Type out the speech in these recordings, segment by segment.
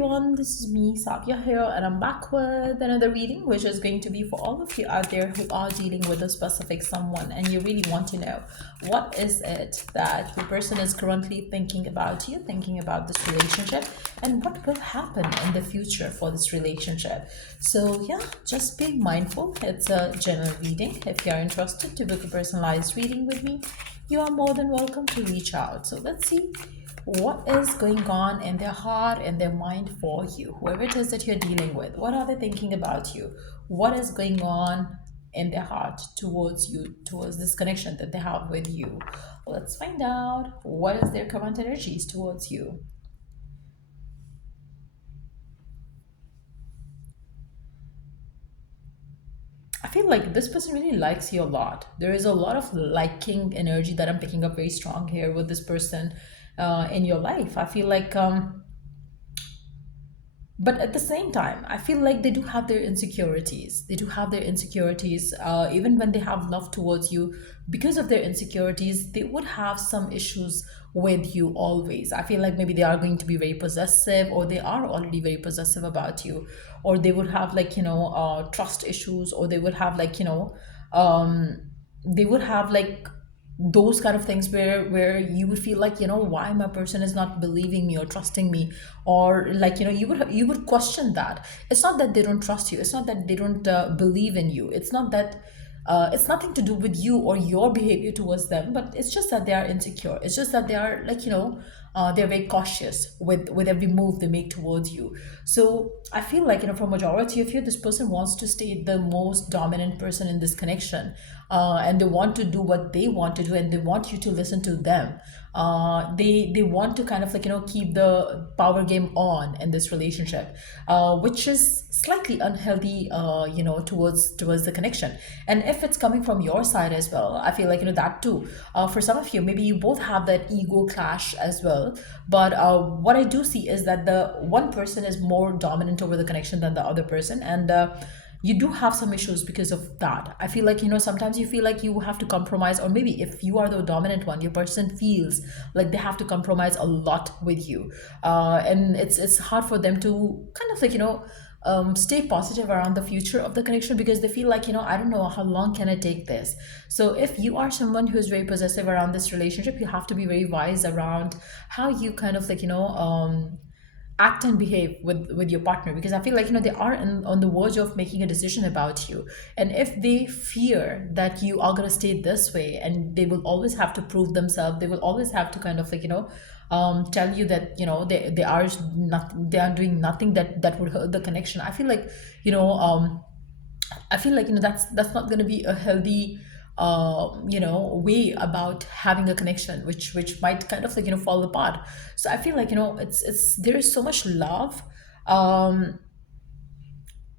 everyone, this is me, Sadia here, and I'm back with another reading, which is going to be for all of you out there who are dealing with a specific someone and you really want to know what is it that the person is currently thinking about you, thinking about this relationship, and what will happen in the future for this relationship. So, yeah, just be mindful. It's a general reading. If you're interested to book a personalized reading with me, you are more than welcome to reach out. So, let's see what is going on in their heart and their mind for you, whoever it is that you're dealing with. What are they thinking about you? What is going on in their heart towards you, towards this connection that they have with you? Let's find out what is their current energies towards you. I feel like this person really likes you a lot. There is a lot of liking energy that I'm picking up very strong here with this person in your life. I feel like but at the same time, I feel like they do have their insecurities. They do have their insecurities. Even when they have love towards you, because of their insecurities, they would have some issues with you always. I feel like maybe they are going to be very possessive, or they are already very possessive about you, or they would have like, trust issues, or they would have like, they would have like those kind of things where you would feel like, why my person is not believing me or trusting me, or like, you would question that. It's not that they don't trust you, it's not that they don't believe in you, it's not that it's nothing to do with you or your behavior towards them, but it's just that they are insecure. It's just that they are like, they're very cautious with every move they make towards you. So I feel like, for majority of you, this person wants to stay the most dominant person in this connection, and they want to do what they want to do, and they want you to listen to them. They want to kind of like, keep the power game on in this relationship, which is slightly unhealthy, towards the connection. And if it's coming from your side as well, I feel like, that too. For some of you, maybe you both have that ego clash as well. But what I do see is that the one person is more dominant over the connection than the other person, and you do have some issues because of that. I feel like, sometimes you feel like you have to compromise, or maybe if you are the dominant one, your person feels like they have to compromise a lot with you, and it's hard for them to kind of like, stay positive around the future of the connection, because they feel like, I don't know how long can I take this. So if you are someone who is very possessive around this relationship, you have to be very wise around how you kind of like, act and behave with your partner, because I feel like, they are on the verge of making a decision about you. And if they fear that you are going to stay this way, and they will always have to prove themselves, they will always have to kind of like, tell you that, they are not, they are doing nothing that would hurt the connection. I feel like, you know I feel like, that's not going to be a healthy way about having a connection, which might kind of like, fall apart. So I feel like, it's there is so much love. um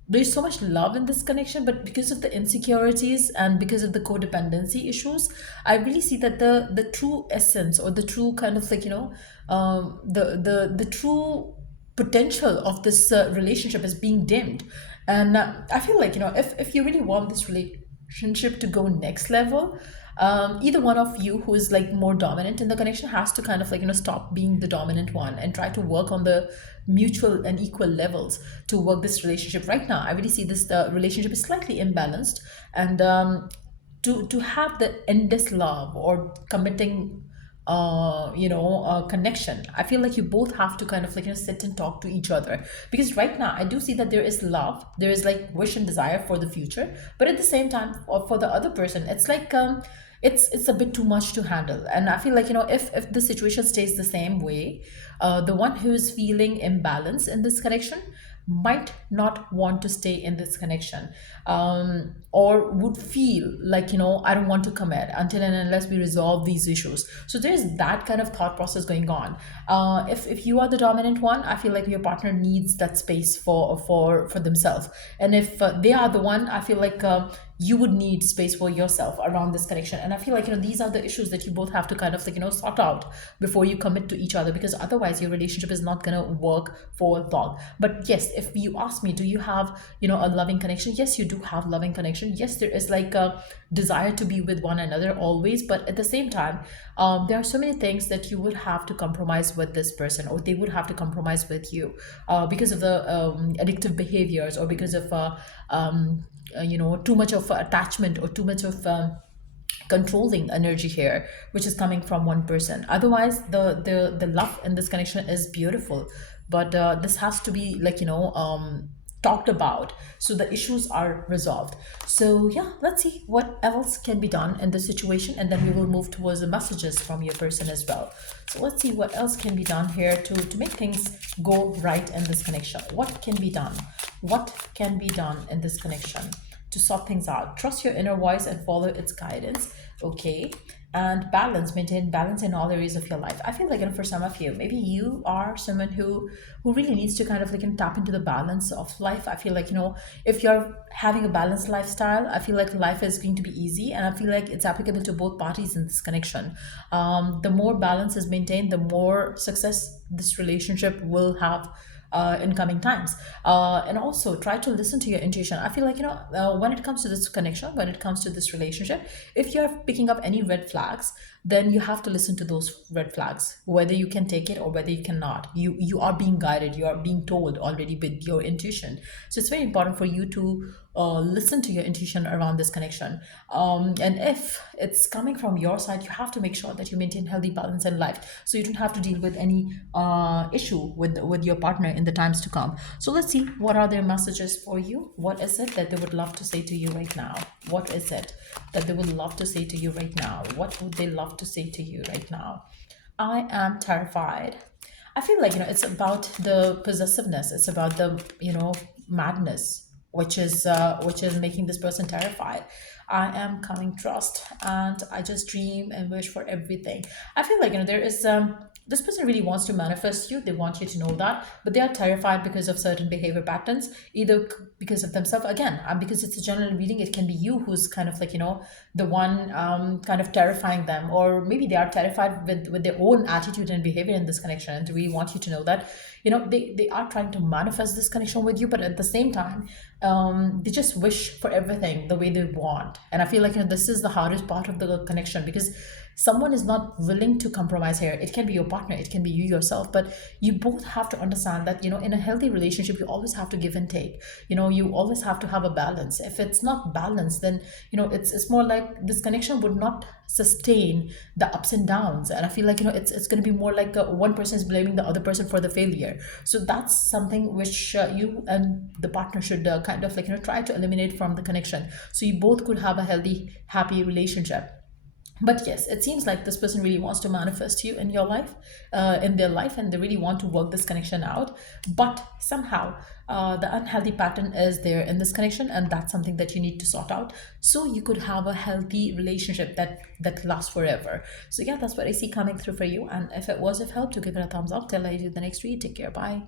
there's so much love in this connection, but because of the insecurities and because of the codependency issues, I really see that the true essence, or the true kind of like, the true potential of this relationship is being dimmed. And I feel like, if you really want this relationship to go next level, either one of you who is like more dominant in the connection has to kind of like, stop being the dominant one and try to work on the mutual and equal levels to work this relationship. Right now I really see this relationship is slightly imbalanced, and to have the endless love or committing connection, I feel like you both have to kind of like, sit and talk to each other. Because right now I do see that there is love, there is like wish and desire for the future, but at the same time, for the other person, it's like, it's a bit too much to handle. And I feel like, if the situation stays the same way, the one who's feeling imbalance in this connection might not want to stay in this connection, or would feel like, I don't want to commit until and unless we resolve these issues. So there's that kind of thought process going on. If you are the dominant one, I feel like your partner needs that space for themselves. And if they are the one, I feel like, you would need space for yourself around this connection. And I feel like, these are the issues that you both have to kind of like, sort out before you commit to each other, because otherwise your relationship is not going to work for long. But yes, if you ask me, do you have, a loving connection? Yes, you do have loving connection. Yes, there is like a desire to be with one another always, but at the same time, there are so many things that you would have to compromise with this person, or they would have to compromise with you, because of the addictive behaviors, or because of too much of attachment, or too much of controlling energy here, which is coming from one person. Otherwise, the love in this connection is beautiful, but this has to be like, talked about, so the issues are resolved. So yeah, let's see what else can be done in this situation, and then we will move towards the messages from your person as well. So let's see what else can be done here to make things go right in this connection. What can be done? What can be done in this connection to sort things out? Trust your inner voice and follow its guidance. Okay. And balance, maintain balance in all areas of your life. I feel like, for some of you, maybe you are someone who really needs to kind of like tap into the balance of life. I feel like, if you're having a balanced lifestyle, I feel like life is going to be easy, and I feel like it's applicable to both parties in this connection. The more balance is maintained, the more success this relationship will have in coming times. And also try to listen to your intuition. I feel like, when it comes to this connection, when it comes to this relationship, if you're picking up any red flags, then you have to listen to those red flags, whether you can take it or whether you cannot. You are being guided, you are being told already with your intuition. So it's very important for you to listen to your intuition around this connection. And if it's coming from your side, you have to make sure that you maintain healthy balance in life, so you don't have to deal with any issue with your partner in the times to come. So let's see what are their messages for you. What is it that they would love to say to you right now? What is it that they would love to say to you right now? What would they love to say to you right now? I am terrified. I feel like, it's about the possessiveness. It's about the, madness, which is making this person terrified. I am coming trust, and I just dream and wish for everything. I feel like, there is this person really wants to manifest you. They want you to know that, but they are terrified because of certain behavior patterns, either because of themselves again, because it's a general reading. It can be you who's kind of like, the one kind of terrifying them, or maybe they are terrified with their own attitude and behavior in this connection, and we want you to know that, they are trying to manifest this connection with you, but at the same time, they just wish for everything the way they want. And I feel like, this is the hardest part of the connection, because someone is not willing to compromise here. It can be your partner, it can be you yourself, but you both have to understand that, in a healthy relationship, you always have to give and take. You always have to have a balance. If it's not balanced, then, it's more like this connection would not sustain the ups and downs. And I feel like, it's going to be more like one person is blaming the other person for the failure. So that's something which you and the partner should kind of like, try to eliminate from the connection, so you both could have a healthy, happy relationship. But yes, it seems like this person really wants to manifest you in your life, in their life, and they really want to work this connection out. But somehow, the unhealthy pattern is there in this connection, and that's something that you need to sort out, so you could have a healthy relationship that lasts forever. So yeah, that's what I see coming through for you. And if it was of help, to give it a thumbs up till I do the next read. Take care. Bye.